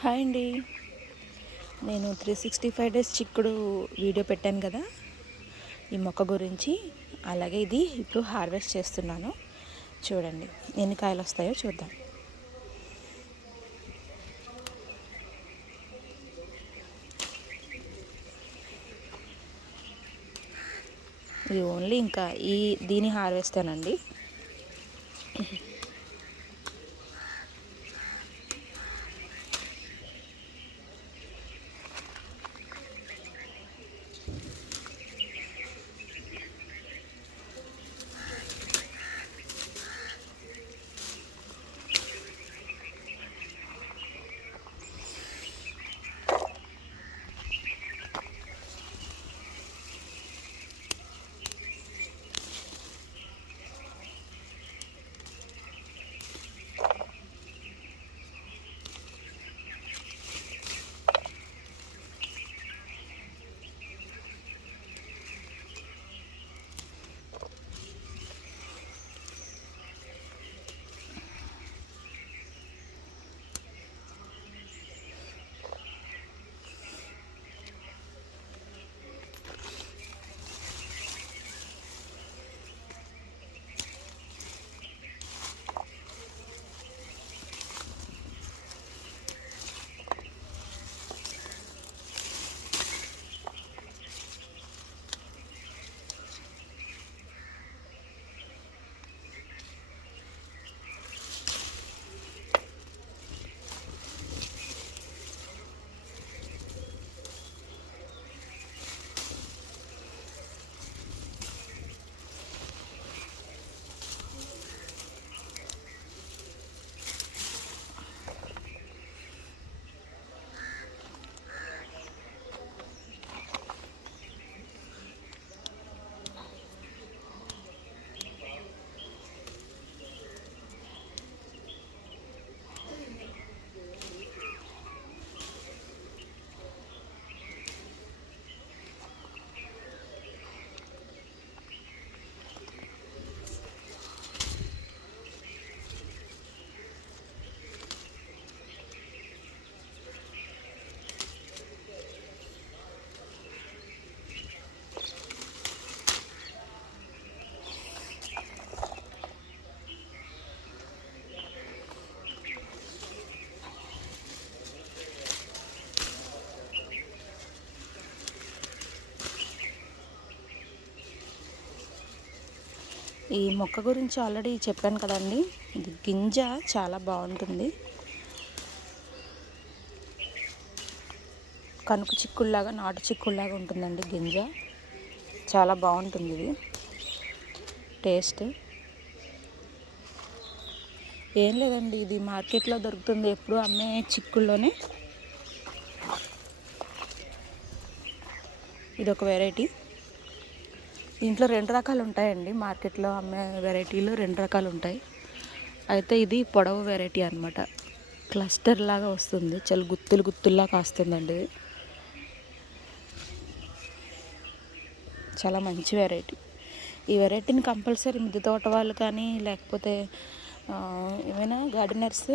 Hi అండి. నేను 365 days చిక్కుడు వీడియో పెట్టాను కదా, ఈ మొక్క గురించి. అలాగే ఇది ఇప్పుడు హార్వెస్ట్ చేస్తున్నాను. చూడండి ఎన్ని కాయలు వస్తాయో చూద్దాం. ఇది ఓన్లీ ఇంకా దీని హార్వెస్టేనండి. ఈ మొక్క గురించి ఆల్రెడీ చెప్పాను కదండి. ఇది గింజ చాలా బాగుంటుంది. కనుక చిక్కుళ్ళలాగా, నాటు చిక్కుళ్ళలాగా ఉంటుందండి గింజ. చాలా బాగుంటుంది ఇది టేస్ట్. ఏం లేదండి, ఇది మార్కెట్లో దొరుకుతుంది, ఎప్పుడు అమ్మే చిక్కుల్లోనే. ఇది ఒక వెరైటీ. దీంట్లో 2 రకాలు ఉంటాయండి. మార్కెట్లో అమ్మే వెరైటీలో 2 రకాలు ఉంటాయి. అయితే ఇది పొడవు వెరైటీ అనమాట. క్లస్టర్ లాగా వస్తుంది, చాలా గుత్తులు గుత్తుల్లా కాస్తుందండి. ఇది చాలా మంచి వెరైటీ. ఈ వెరైటీని కంపల్సరీ మిద్దె తోట వాళ్ళు కానీ, లేకపోతే ఏమైనా గార్డెనర్స్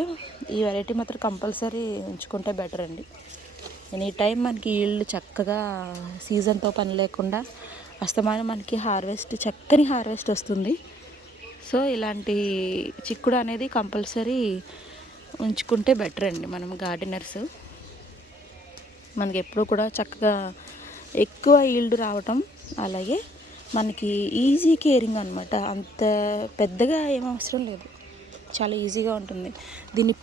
ఈ వెరైటీ మాత్రం కంపల్సరీ ఉంచుకుంటే బెటర్ అండి. ఎనీ టైం మనకి ఈల్డ్ చక్కగా సీజన్తో పని లేకుండా అస్తమానం మనకి చక్కని హార్వెస్ట్ వస్తుంది. సో ఇలాంటి చిక్కుడు అనేది కంపల్సరీ ఉంచుకుంటే బెటర్ అండి. మనం గార్డెనర్స్ మనకి ఎప్పుడు కూడా చక్కగా ఎక్కువ ఈల్డ్ రావటం, అలాగే మనకి ఈజీ కేరింగ్ అనమాట. అంత పెద్దగా ఏం అవసరం లేదు, చాలా ఈజీగా ఉంటుంది. దీన్ని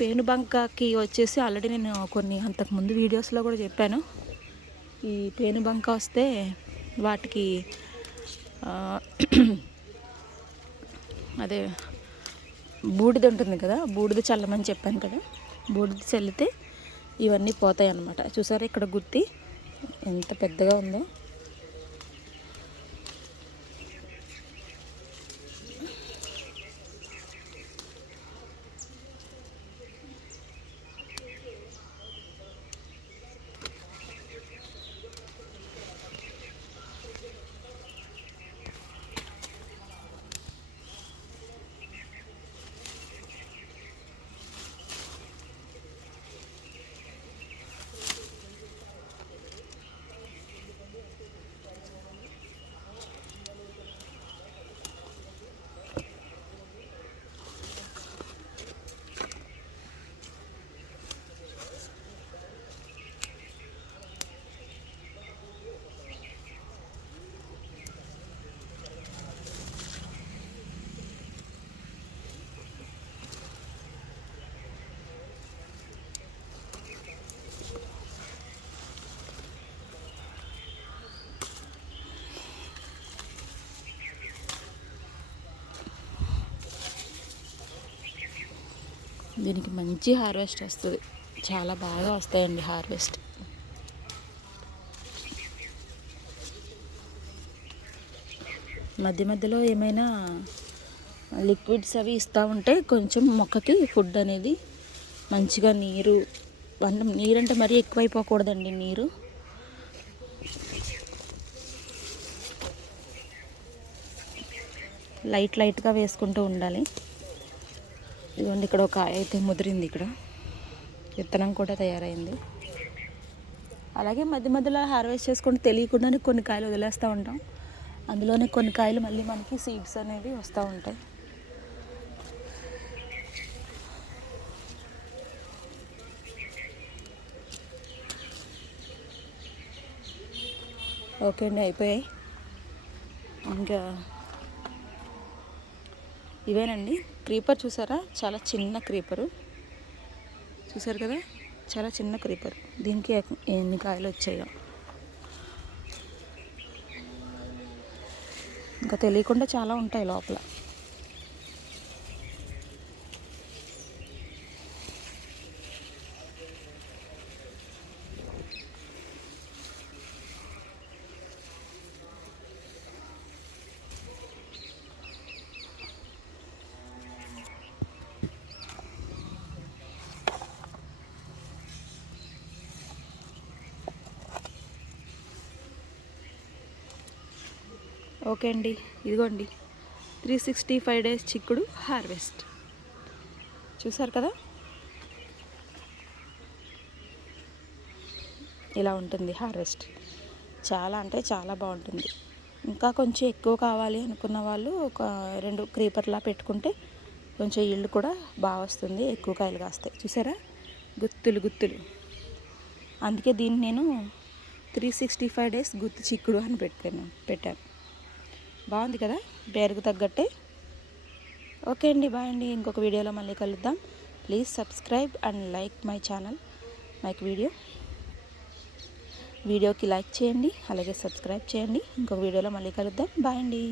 పేను బంకకి వచ్చేసి ఆల్రెడీ నేను కొన్ని అంతకుముందు వీడియోస్లో కూడా చెప్పాను. ఈ పేను బంక వస్తే వాటికి అదే బూడిద ఉంటుంది కదా, బూడిద చల్లమని చెప్పాను కదా. బూడిద చల్లితే ఇవన్నీ పోతాయి అన్నమాట. చూసారా ఇక్కడ గుత్తి ఎంత పెద్దగా ఉందో. దీనికి మంచి హార్వెస్ట్ వస్తుంది, చాలా బాగా వస్తాయండి హార్వెస్ట్. మధ్య మధ్యలో ఏమైనా లిక్విడ్స్ అవి ఇస్తూ ఉంటే కొంచెం మొక్కకి ఫుడ్ అనేది మంచిగా నీరంటే మరీ ఎక్కువైపోకూడదండి. నీరు లైట్గా వేసుకుంటూ ఉండాలి. ఇదిగోండి ఇక్కడ ఒక కాయ అయితే ముదిరింది, ఇక్కడ విత్తనం కూడా తయారైంది. అలాగే మధ్య మధ్యలో హార్వెస్ట్ చేసుకుంటూ తెలియకుండానే కొన్ని కాయలు వదిలేస్తూ ఉంటాం. అందులోనే కొన్ని కాయలు మళ్ళీ మనకి సీడ్స్ అనేవి వస్తూ ఉంటాయి. ఓకే అండి, అయిపోయాయి. ఇంకా ఇవేనండి. క్రీపర్ చూసారా, చాలా చిన్న క్రీపరు, చూసారు కదా, చాలా చిన్న క్రీపర్. దీనికి ఎన్ని కాయలు వచ్చాయో. ఇంకా తెలియకుండా చాలా ఉంటాయి లోపల. ఓకే అండి, ఇదిగోండి 365 days చిక్కుడు హార్వెస్ట్. చూసారు కదా, ఇలా ఉంటుంది హార్వెస్ట్. చాలా అంటే చాలా బాగుంటుంది. ఇంకా కొంచెం ఎక్కువ కావాలి అనుకున్న వాళ్ళు ఒక 2 క్రీపర్లా పెట్టుకుంటే కొంచెం ఈల్డ్ కూడా బాగా వస్తుంది, ఎక్కువ కాయలు కాస్తాయి. చూసారా, గుత్తులు. అందుకే దీన్ని నేను 365 days గుత్తు చిక్కుడు అని పెట్టాను. బాగుంది కదా, పేరుకు తగ్గట్టే. ఓకే అండి, బాయ్ అండి. ఇంకొక వీడియోలో మళ్ళీ కలుద్దాం. Please subscribe and like my channel, my వీడియోకి లైక్ చేయండి, అలాగే సబ్స్క్రైబ్ చేయండి. ఇంకొక వీడియోలో మళ్ళీ కలుద్దాం. బాయ్ అండి.